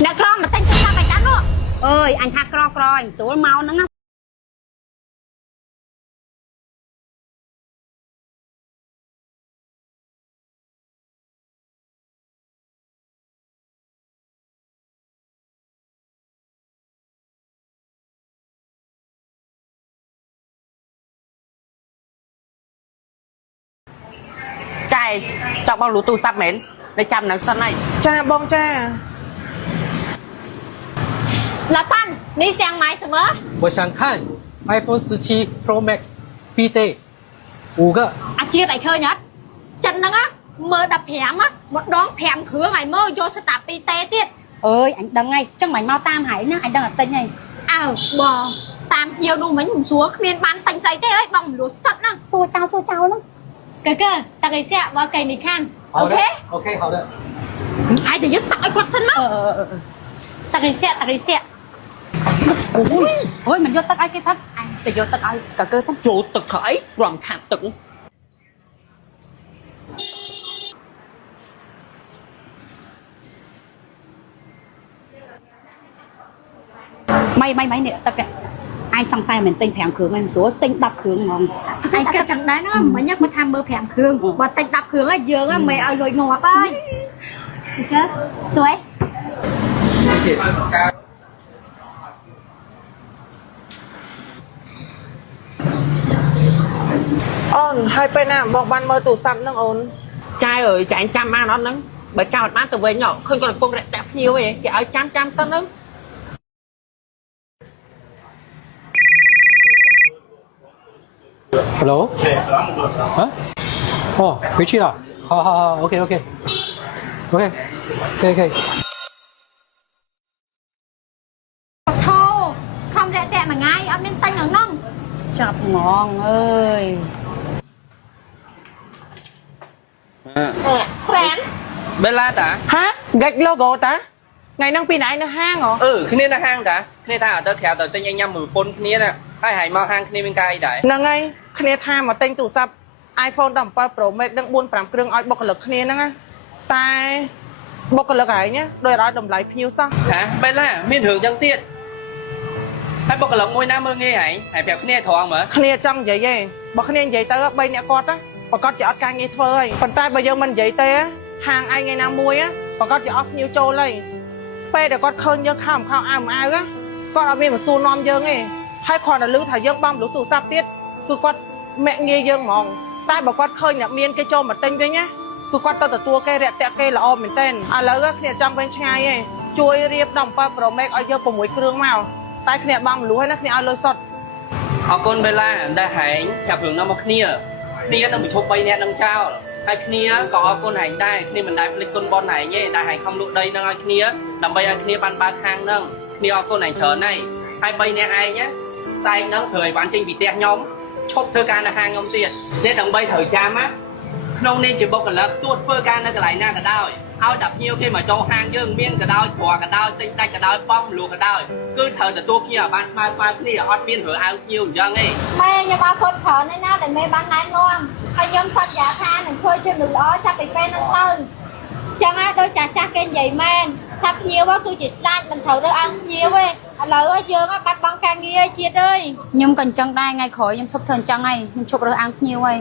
nè con mà tên tôi sao mày cắn luôn ơi anh tha cro anh số máu nó ngắt trai chọc bao lú tu sắp mến để chăm nắng sân này cha bong cha là pan đi sang máy sớm á 我想看 iPhone 17 Pro Max PT 5个 à chia tại khơi nhá chân nó á mơ đập hẻm á một đón hẻm khứa mày mơ vô sẽ tạp pi tê tiết ơi anh đăng ngay chắc mày mau tam hải nhá anh đăng ở tên này à bò tam nhiều đủ mấy nhùng xuống miền bán tành giấy thế ấy bằng lúa sắt á xô chao lắm cơ ta cái xe vào cây này khan ok OK 好的 ai thì giúp tao quạt sân máu ta cái xe ôi mình vô tao ai cái thắt anh thì vô tao ai cả cơ xong chỗ tực khởi rộng thạc tực mày nè tao cái ai xong sai mình tinh phèm khướng em số tinh đập khướng ngon anh cái chẳng đấy nó mà nhắc mà tham bơ phèm khương và tạch đập khương ở giường á mày ở lồi ngọt ơi chết xuôi អូនហើយពេលណាបងបានមើលទូរស័ព្ទនឹងអូន trai ơi chạy anh chăm ăn nó nắng bởi chào mặt bán từ về nhỏ không còn công đẹp nhiều vậy chị ơi chăm sân nắng Hello 啊哦回去了好 OK 可以 thô không rẻ tệ mà ngay ở bên tây ở nông chọc ngon ơi phèn เบลล่าตา ហ៎ gạch logo តាថ្ងៃហ្នឹងពីណៃនៅហាងហ៎ គ្នានៅហាងតាគ្នាថាអត់ទៅក្រៅទៅទិញឲ្យញ៉ាំមួយពុនគ្នាណាហើយមកហាងគ្នាមានការអីដែរ ហ្នឹងហើយគ្នាថាមកទិញទូរស័ព្ទ iPhone 17 Pro Max នឹង4 5គ្រឿងឲ្យបុគ្គលិកគ្នាហ្នឹងណាតែបុគ្គលិកឯងដូចអត់តម្លៃភ្ញៀវសោះ ហាបេឡាមានរឿងចឹងទៀតហើយបុគ្គលិកមួយណាមើងងាយហើយប្រាប់គ្នាត្រង់មើល គ្នាចង់និយាយទេបើគ្នានិយាយទៅ3អ្នកគាត់ប្រកាសជាអត់ការងារធ្វើហើយប៉ុន្តែបើយើងមិននិយាយទេហាងឯងថ្ងៃណាមួយប្រកាសជាអស់ភ្ញៀវចូលហើយពេលដែលគាត់ឃើញយើងខំខំអាវគាត់អត់មានមកសួរនាំយើងទេហើយគ្រាន់តែឮថាយើងបំលុះទូរស័ព្ទទៀតគឺគាត់មាក់ងាយយើងហ្មងតែបើគាត់ឃើញអ្នកមានគេចូលមកទិញវិញណាគឺគាត់ទៅទទួលគេរាក់ទាក់គេល្អមែនទែនឥឡូវគ្នាចង់វិញឆ្ងាយទេជួយរៀប17 Pro Max ឲ្យយើង6គ្រឿងមកតែគ្នាបំលុះហើយណាគ្នាឲ្យលុយសុទ្ធ អរគុណបេឡាដែលហែងប្រាប់រឿងនោះមកគ្នានឹងបញ្ឈប់3នាក់នឹងចោលហើយគ្នាក៏អរគុណហែងដែរគ្នាមិនដែលភ្លេចគុណបនហែងទេដែលហែងខំលក់ដីនឹងឲ្យគ្នាដើម្បីឲ្យគ្នាបានបើកហាងនឹងគ្នាអរគុណហែងច្រើនហើយហើយ3នាក់ឯងស្អែកនឹងត្រូវឲ្យបានចេញពីផ្ទះខ្ញុំឈប់ធ្វើការនៅហាងខ្ញុំទៀតនេះដើម្បីត្រូវចាំណាក្នុងនេះជាបុគ្គលិកទោះធ្វើការនៅកន្លែងណាក៏ដោយឲ្យតែភ្ញៀវគេមកចូលហាងយើងមានក៏ដោយព្រោះក៏ដោយទិញដាច់ក៏ដោយបំលក់ក៏ដោយគឺត្រូវទទួលគ្នាឲ្យបានស្មើគ្នាអត់មានរើអើភ្ញៀវអញ្ចឹងទេ mẹ nhưng mà thôi thở nên nào để mẹ bán nái non hay nhóm phật giả tha mình thôi chưa được đó chắc bị phen ăn tơn chẳng ai đôi chả chắc cái vậy men thắp nhiều quá cứ chỉ lại mình thở được ăn nhiều ấy lỡ ở giường á bắt băng càng nghe chia ơi ខ្ញុំក៏អញ្ចឹងដែរថ្ងៃក្រោយខ្ញុំឈប់ធ្វើអញ្ចឹងហើយខ្ញុំឈប់រើសអាំងភ្ញៀវហើយ